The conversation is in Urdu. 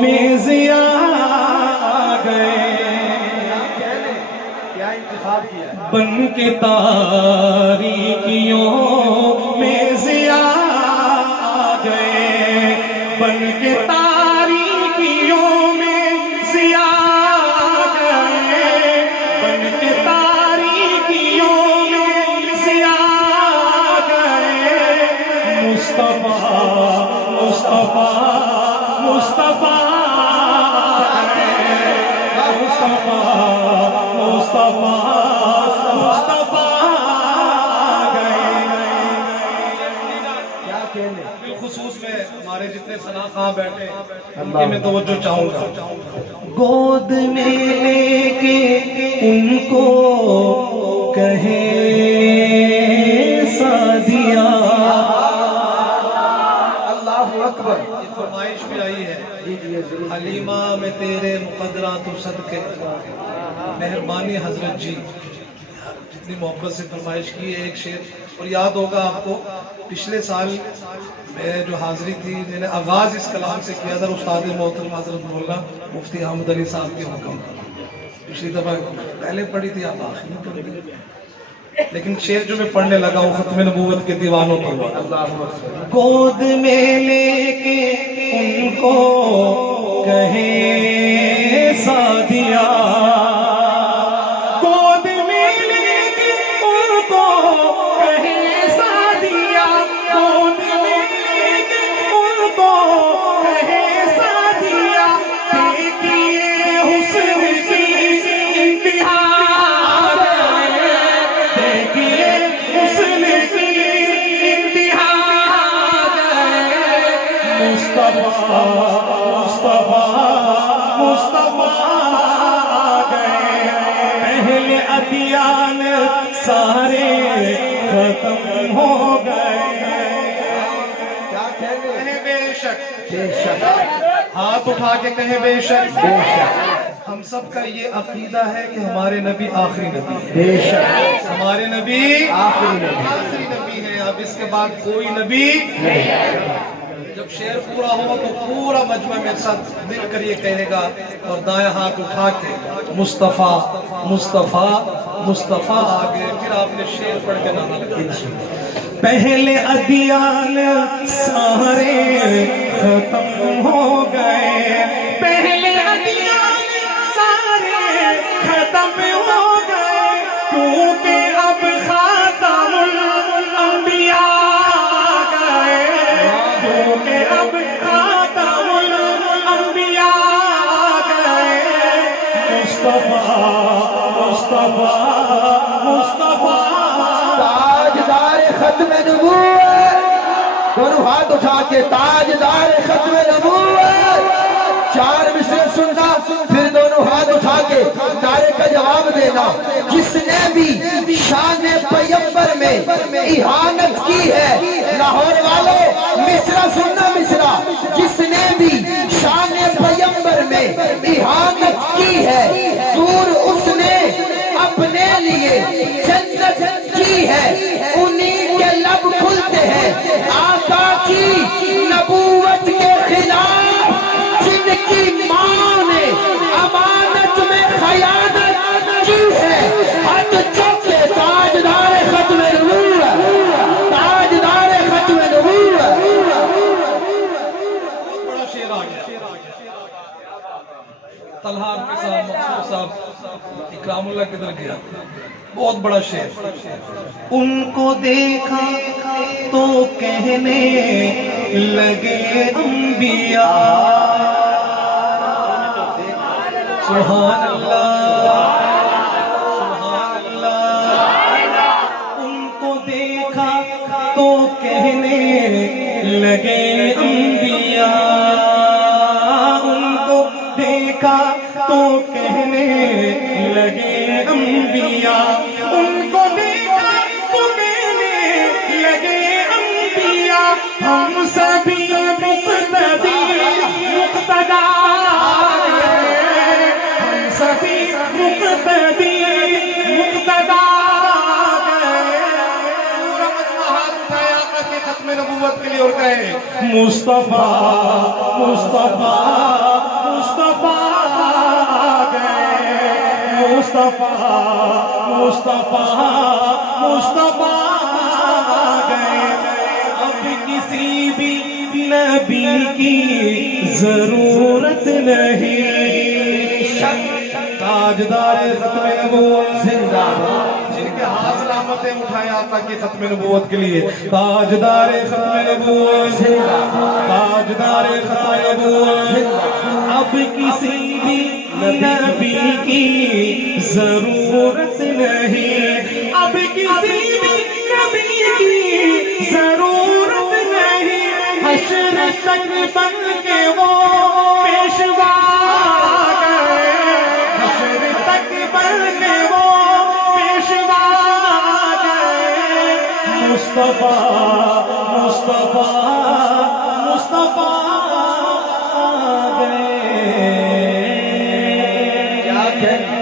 میں ضیا گئے، کیا انتخاب کیا بن کے تاریکیوں میں ضیا گئے، بن کے تاریکیوں میں ضیا گئے، بن کے تاریکیوں میں ضیا گئے، مصطفیٰ مصطفیٰ مصطفیٰ مصطفیٰ مصطفیٰ بالخصوص میں ہمارے جتنے ثنا خواں بیٹھے ان کی میں توجہ چاہوں گا. گود میں لے کے ان کو کہیں سعدیہ. اللہ اکبر. یہ فرمائش بھی آئی ہے حلیمہ میں تیرے مقدرات و صدقے، مہربانی حضرت جی جتنی محبت سے فرمائش کی ہے. ایک شعر اور یاد ہوگا آپ کو، پچھلے سال میں جو حاضری تھی میں نے آغاز اس کلام سے کیا تھا استاد محترم حضرت مولانا مفتی احمد علی صاحب کے حکم. پچھلی دفعہ پہلے پڑھی تھی، آپ آخر میں پڑھی تھی، لیکن شعر جو میں پڑھنے لگا ہوں ختم نبوت کے دیوانوں پر. گود میں لے کے ان کو کہیں سعدیہ، گود میں لے کے ان کو کہیں سعدیہ، گود میں لے کے ان کو کہیں سعدیہ. دیکھیے حسن کی انتہا ہے، دیکھیے حسن کی انتہا ہے. مصطفیٰ مصطفیٰ مصطفیٰ گئے، پہلے ادیان سارے ختم ہو گئے. کیا کہنے؟ بے شک بے شک. ہاتھ اٹھا کے کہیں بے شک. بے شک. ہم سب کا یہ عقیدہ ہے کہ ہمارے نبی آخری نبی ہے. بے شک. ہمارے نبی آخری نبی. آخری نبی ہے، اب اس کے بعد کوئی نبی نہیں. جب شعر پورا ہو تو پورا مجمع میرے ساتھ مل کر یہ کہے گا اور دائیں ہاتھ اٹھا کے مصطفیٰ مصطفیٰ مصطفیٰ آگے پھر آپ نے شعر پڑھ کے نعرہ لگانا. پہلے ادیان سارے ختم ہو گئے، پہلے ادیان سارے ختم ہو گئے، کیونکہ اب خاتم الانبیاء گئے، کیونکہ اب خاتم الانبیاء گئے. مصطفیٰ مصطفیٰ مصطفیٰ تاجدار ختم نبوت، دونوں ہاتھ اٹھا کے تاجدار ختم نبوت. چار مصرع سننا پھر دونوں ہاتھ اٹھا کے نعرے کا جواب دینا. جس نے بھی شان پیغمبر میں اہانت کی ہے، لاہور والوں مصرع سننا مصرع. جس نے بھی شان پیغمبر میں اہانت کی ہے، دور اس نے اپنے لیے جنت کی ہے. انہی کے لب کھلتے ہیں آقا کی نبوت کے خلاف، جن کی ماں نے امانت میں خیانت کی ہے. ہاتھ چوکے تاجدار ختم نبوت، تاجدار ختم نبوت. بڑا شعر آ گیا. طلحہ کے صاحب مقصود صاحب اکرام اللہ کدھر گیا؟ بہت بڑا شعر. ان کو دیکھا تو کہنے لگے انبیاء، سبحان اللہ سبحان اللہ. ان کو دیکھا تو کہنے لگے انبیاء، ان کو دیکھا تو کہنے لگے انبیاء، ان کو دیکھا تو کہنے لگے انبیاء. ہم سبھی مقتدی مقتدا ہیں، ہم سبھی اور کہے مصطفیٰ مصطفیٰ مصطفیٰ گئے مصطفیٰ مصطفیٰ مصطفیٰ گئے اب کسی بھی نبی کی ضرورت نہیں تاجدار ختم نبوت زندہ باد جن کے ہاتھ علامتیں اٹھائے آقا کی ختم نبوت کے لیے تاجدار ختم نبوت زندہ باد تاجدار ختم نبوت اب کسی بھی نبی کی ضرورت نہیں اب کسی بھی نبی کی ضرورت نہیں حشر تک بن کے وہ پیشوا گئے حشر تک بن کے وہ پیشوا گئے مصطفیٰ مصطفیٰ مصطفیٰ گئے